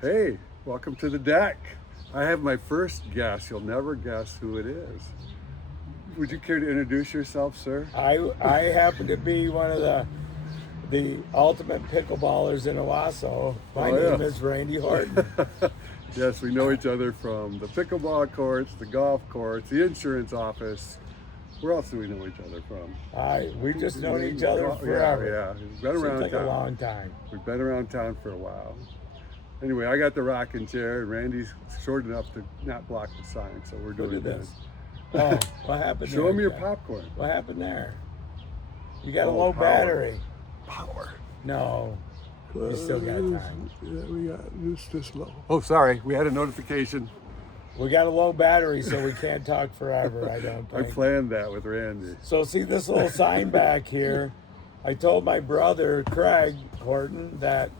Hey, welcome to the deck. I have my first guess. You'll never guess who it is. Would you care to introduce yourself, sir? I happen to be one of the ultimate pickleballers in Owasso. My name is Randy Horton. Yes, we know each other from the pickleball courts, the golf courts, the insurance office. Where else do we know each other from? We've just known each other forever. Yeah. We've been Seems around like town. a long time. We've been around town for a while. Anyway, I got the rocking chair, and Randy's short enough to not block the sign, so we're doing Look at this. this. Oh, what happened Show there? him your Jeff? popcorn. What happened there? You got a Oh, low power. battery. Power. No, you still got time. Yeah, we got this low. Oh, sorry. We had a notification. We got a low battery, so we can't talk forever, I don't I think. planned that with Randy. So see this little sign back here? I told my brother, Craig Horton, that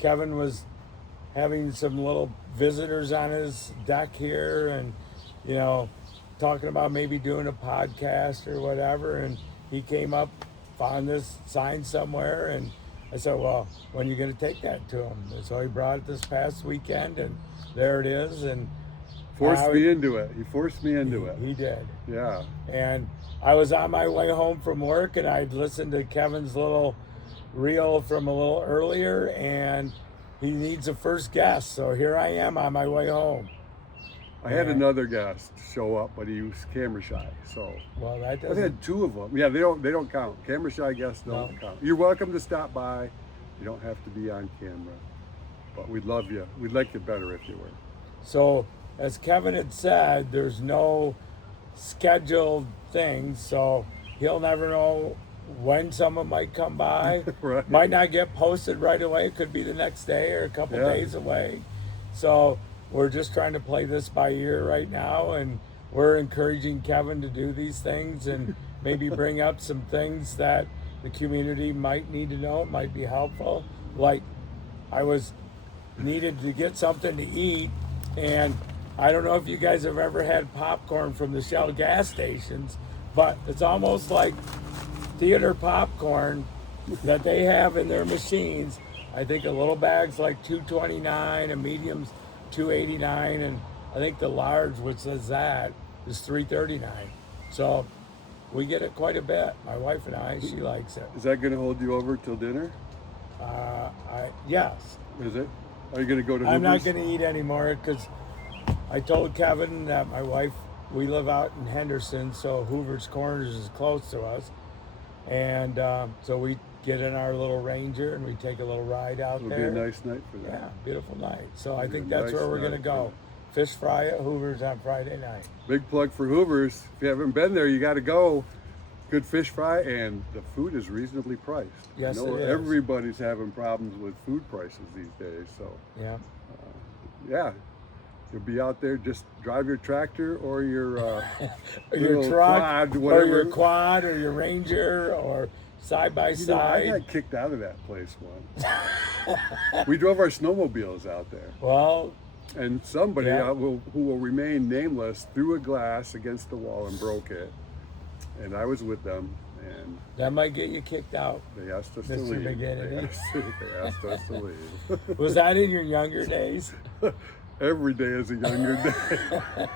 Kevin was having some little visitors on his deck here and, you know, talking about maybe doing a podcast or whatever. And he came up, found this sign somewhere, and I said, well, when are you going to take that to him? And so he brought it this past weekend, and there it is. And Forced me into it. He forced me into it. he did. Yeah. And I was on my way home from work, and I'd listened to Kevin's little reel from a little earlier, and he needs a first guest. So here I am on my way home. I had another guest show up, but he was camera shy. So Well, that I doesn't. had two of them. Yeah, they don't count. Camera shy guests don't count. You're welcome to stop by. You don't have to be on camera, but we'd love you. We'd like you better if you were. So as Kevin had said, there's no scheduled things, so he'll never know when someone might come by. Right. Might not get posted right away. It could be the next day or a couple days away. So we're just trying to play this by ear right now, and we're encouraging Kevin to do these things and maybe bring up some things that the community might need to know. It might be helpful. Like I was needed to get something to eat, and I don't know if you guys have ever had popcorn from the Shell gas stations, but it's almost like theater popcorn that they have in their machines. I think a little bag's like $2.29, a medium's $2.89, and I think the large, which says that, is $3.39. So we get it quite a bit. My wife and I, she likes it. Is that going to hold you over till dinner? Yes. Is it? Are you going to go to I'm not Hoover's? going to eat anymore because I told Kevin that my wife, we live out in Henderson, so Hoover's Corners is close to us. And so we get in our little Ranger and we take a little ride out It'll there. be a nice night for that. Yeah, beautiful night. So I It'll think be a that's nice where we're going to night, go. Fish fry at Hoover's on Friday night. Big plug for Hoover's. If you haven't been there, you got to go. Good fish fry, and the food is reasonably priced. Yes, I know it is. everybody's having problems with food prices these days, so Yeah. yeah, you'll be out there. Just drive your tractor or your Or little your truck, quad, or whatever. your quad, or your Ranger, or side by You know, I side. got kicked out of that place once. We drove our snowmobiles out there, Well, and somebody Yeah. who will remain nameless threw a glass against the wall and broke it. And I was with them, and that might get you kicked out. they asked us to Mr. leave. McGinnity. They asked us to leave. Was that in your younger days? Every day is a younger day.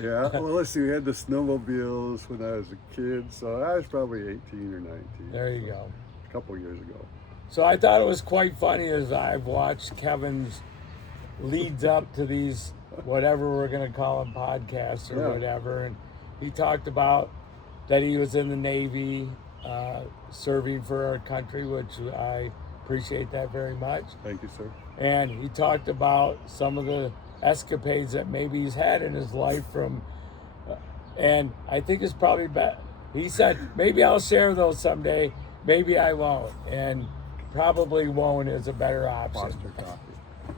Yeah, well, let's see. We had the snowmobiles when I was a kid, so I was probably 18 or 19. There you go. A couple years ago. So I thought it was quite funny as I've watched Kevin's leads up to these, whatever we're going to call them, podcasts or Yeah. whatever. And he talked about that he was in the Navy, serving for our country, which I appreciate that very much. Thank you, sir. And he talked about some of the escapades that maybe he's had in his life from, and I think it's probably better. He said, maybe I'll share those someday, maybe I won't. And probably won't is a better option. Foster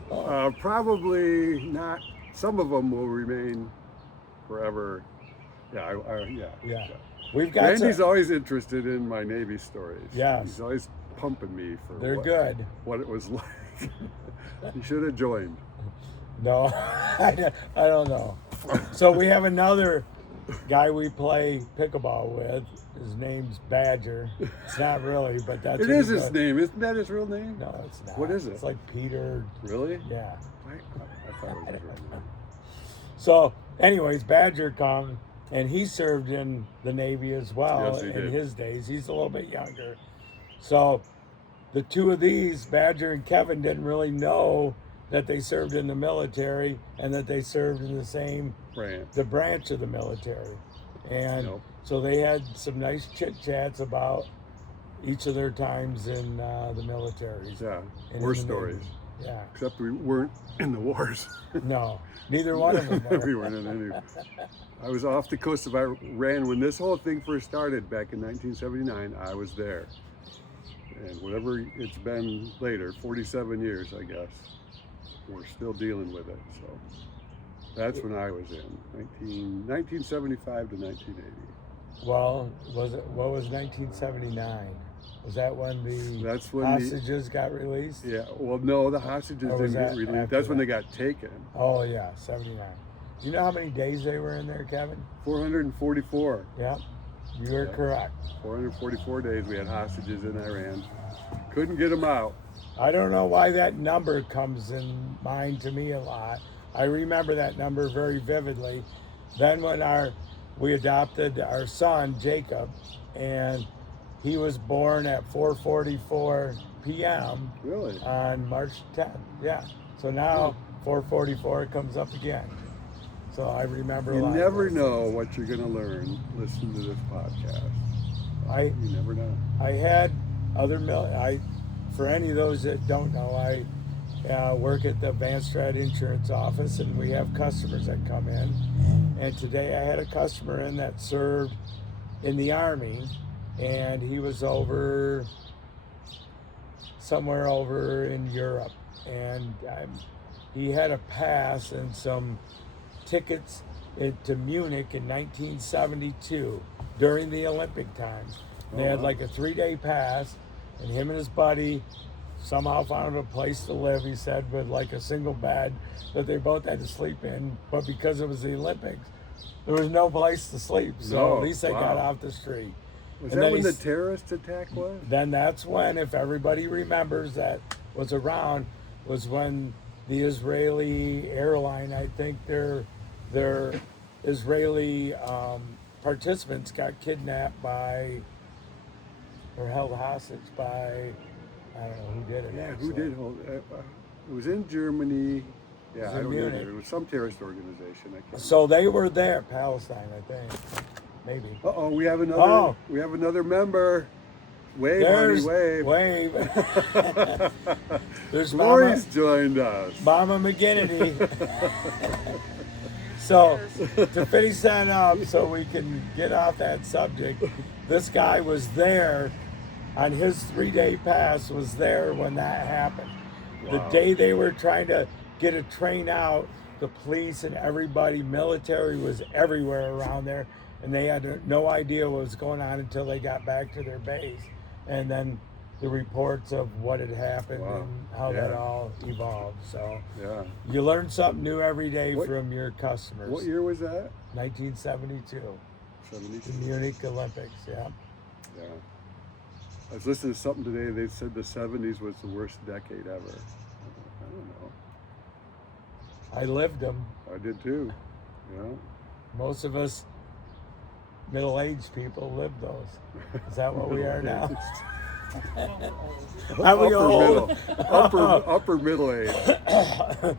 coffee. Probably not. Some of them will remain forever. Yeah, Yeah. We've got Randy's some, always interested in my Navy stories. Yes. He's always pumping me for they're good. what it was like. He should have joined. No, I don't know. So we have another guy we play pickleball with, his name's Badger. It's not really, but that's It what is he his does. name. Isn't that his real name? No, it's not. What is it? It's like Peter. Really? Yeah. I thought it was his real name. So, anyways, Badger come, and he served in the Navy as well Yes, he in did. his days. He's a little bit younger. So, the two of these, Badger and Kevin, didn't really know that they served in the military and that they served in the branch of the military. And Nope. so they had some nice chit-chats about each of their times in the militaries. Yeah. and War in the stories. Navy. Yeah. Except we weren't in the wars. No, neither one of them were. We weren't in any. I was off the coast of Iran when this whole thing first started back in 1979. I was there. And whatever it's been later, 47 years, I guess, we're still dealing with it. So that's when I was in 1975 to 1980. Well, what was 1979? Was that when That's when hostages got released? Yeah. Well, no, the hostages Or was didn't get that released. after That's when that? they got taken. Oh yeah, 79. Do you know how many days they were in there, Kevin? 444. Yep, you are Yep. correct. 444 days we had hostages in Iran. Couldn't get them out. I don't know why that number comes in mind to me a lot. I remember that number very vividly. Then when we adopted our son Jacob, and he was born at 4:44 p.m. Really? on March 10th. Yeah. So now 4:44 comes up again. So I remember. You a lot never of those know things. what you're going to learn listening to this podcast. I You never know. I had other for any of those that don't know, I work at the Van Strat Insurance office, and we have customers that come in. And today I had a customer in that served in the Army, and he was somewhere over in Europe, and he had a pass and some tickets to Munich in 1972 during the Olympic times. They had wow. like a 3-day pass, and him and his buddy somehow found a place to live, he said, with like a single bed that they both had to sleep in. But because it was the Olympics, there was no place to sleep. So No, at least they got wow. off the street. Was And that then when the he's- terrorist attack was? Then that's when, if everybody remembers that was around, was when the Israeli airline, I think their Israeli participants got kidnapped by, or held hostage by, I don't know who did it. Yeah, actually. who did hold it? It was in Germany. Yeah, was I in don't Munich. know. It was some terrorist organization. I can't So they were there, Palestine, I think, maybe. Uh-oh, we have another. Oh. We have another member. Wave, There's honey, wave. There's Lori's joined us. Mama McGinnity. So to finish that up, so we can get off that subject, this guy was there on his 3-day pass, was there when that happened. The Wow. day they were trying to get a train out, the police and everybody, military was everywhere around there, and they had no idea what was going on until they got back to their base. And then the reports of what had happened Wow. and how that Yeah. all evolved. So Yeah. you learn something new every day What- from your customers. What year was that? 1972, 72. the Munich Olympics. Yeah. Yeah. I was listening to something today. They said the 70s was the worst decade ever. I don't know. I lived them. I did too. You know? Most of us middle-aged people lived those. Is that what we are now? Are we old? Middle. Upper middle age.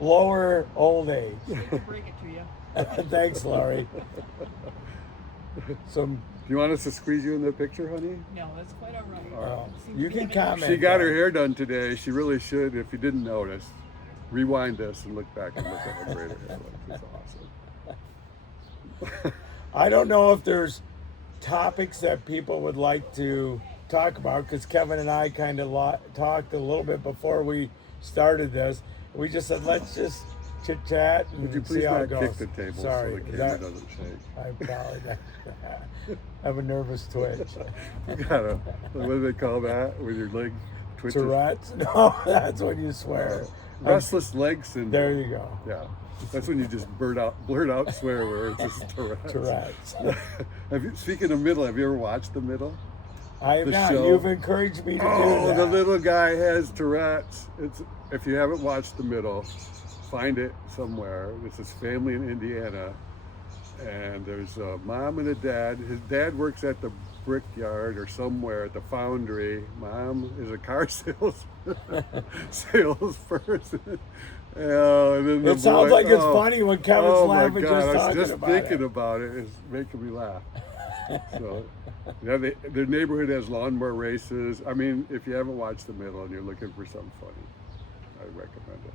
Lower old age. To bring it to you. Thanks, Laurie. So Do you want us to squeeze you in the picture, honey? No, that's quite all right. you can comment. She got her hair done today. She really should. If you didn't notice, rewind this and look back and look at how great her hair looks. It's awesome. I don't know if there's topics that people would like to talk about, because Kevin and I kind of talked a little bit before we started this. We just said, let's just chit chat and Would you see please how not it goes. kick the table Sorry, so the camera doesn't shake? I apologize. I have a nervous twitch. You gotta, what do they call that? With your leg twitches. Tourette's? No, that's when you swear. Restless leg syndrome. There you go. Yeah, that's when you just blurt out swear words. It's Tourette's. Tourette's. Speaking of Middle, have you ever watched The Middle? I have The not. show? You've encouraged me to do that. The little guy has Tourette's. If you haven't watched The Middle, find it somewhere. It's his family in Indiana, and there's a mom and a dad. His dad works at the brickyard or somewhere at the foundry. Mom is a car salesperson. And then It sounds like it's funny when Kevin's laughing my God, just I was talking just about thinking it. about it. It's making me laugh. So, yeah, their neighborhood has lawnmower races. I mean, if you haven't watched The Middle and you're looking for something funny, I recommend it.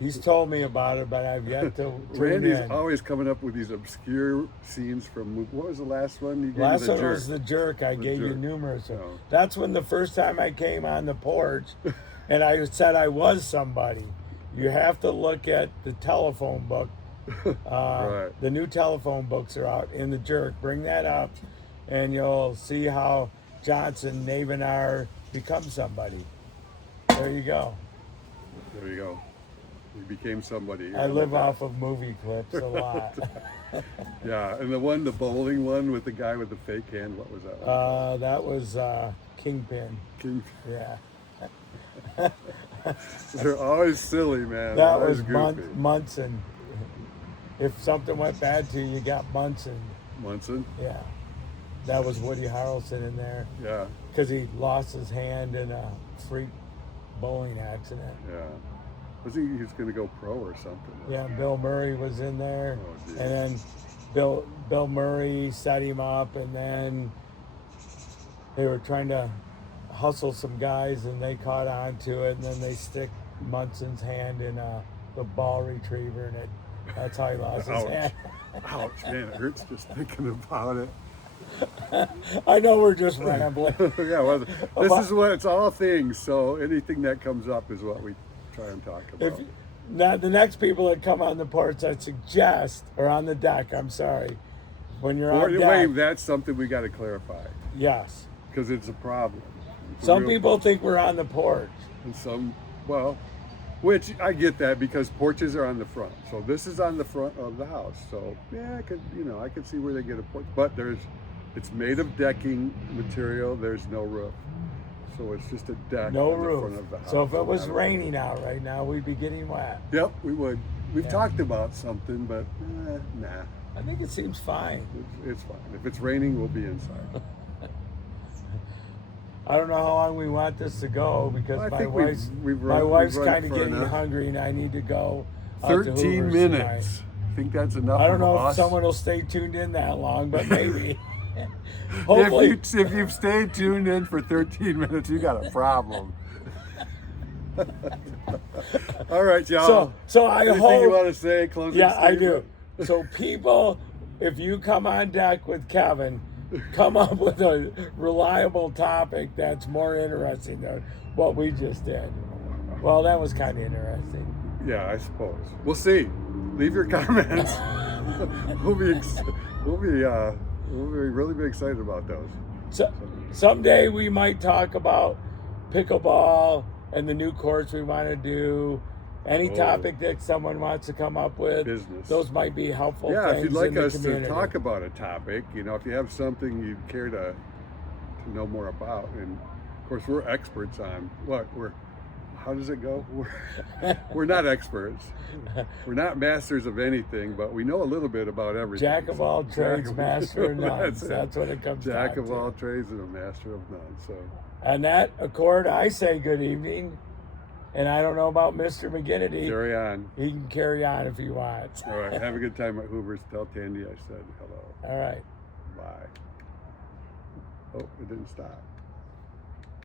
He's told me about it, but I've yet to tune Randy's in. always coming up with these obscure scenes from, what was the last one you gave? Last me? The one Jerk. was The Jerk. I gave you Jerk. numerous. Oh. That's when the first time I came on the porch and I said I was somebody. You have to look at the telephone book. Right. The new telephone books are out in The Jerk. Bring that up and you'll see how Johnson, Navenar become somebody. There you go. There you go. He became somebody. I live off of movie clips a lot. Yeah, and the bowling one with the guy with the fake hand, what was that one? That was Kingpin. King. Yeah. They're always silly, man. That Always was goofy. Munson. If something went bad to you, you got Munson. Munson? Yeah. That was Woody Harrelson in there Yeah, because he lost his hand in a freak bowling accident. yeah. Was he was going to go pro or something? Yeah, Bill Murray was in there. Oh, geez. And then Bill Murray set him up, and then they were trying to hustle some guys, and they caught on to it, and then they stick Munson's hand in the ball retriever, and that's how he lost his Ouch. hand. Ouch, man, it hurts just thinking about it. I know we're just rambling. Yeah, well, this is what it's all things. So anything that comes up is what we try and talk about. Now, the next people that come on the porch, I suggest, or on the deck, I'm sorry, when you're on deck. Wait, that's something we got to clarify Yes. because it's a problem. It's a Some real people think we're on the porch. and some, well, which I get that because porches are on the front. So this is on the front of the house. So yeah, I could see where they get a porch, but it's made of decking material. There's no roof. So it's just a deck No on the roof. front of the house. So if it was I don't- raining out right now, we'd be getting wet. Yep, we would. We've Yeah. talked about something, but nah. I think it seems fine. It's fine. If it's raining, we'll be inside. I don't know how long we want this to go because I my think wife's we've my run- wife's we've run kind of far getting enough. hungry and I need to go. out to 13 Hoover's minutes. tonight. I think that's enough. I don't know of if us. someone will stay tuned in that long, but maybe. Hopefully. If you've stayed tuned in for 13 minutes, you got a problem. All right, y'all. So I Anything hope. you want to say? Closing Yeah, I do. statement? So people, if you come on deck with Kevin, come up with a reliable topic that's more interesting than what we just did. Well, that was kind of interesting. Yeah, I suppose. We'll see. Leave your comments. we'll be really excited about those. So someday we might talk about pickleball and the new course we want to do. Any Oh. topic that someone wants to come up with, Business. those might be helpful Yeah, things if you'd like in the us to community. talk about a topic, if you have something you'd care to know more about, and of course we're experts on how does it go? We're not experts. We're not masters of anything, but we know a little bit about everything. Jack of all trades, master of none. That's it. That's what it comes down Jack to. of all trades and a master of none. So On that accord, I say good evening. And I don't know about Mr. McGinnity. carry on. He can carry on if he wants. All right, have a good time at Hoover's. Tell Tandy I said hello. All right. Bye. Oh, it didn't stop.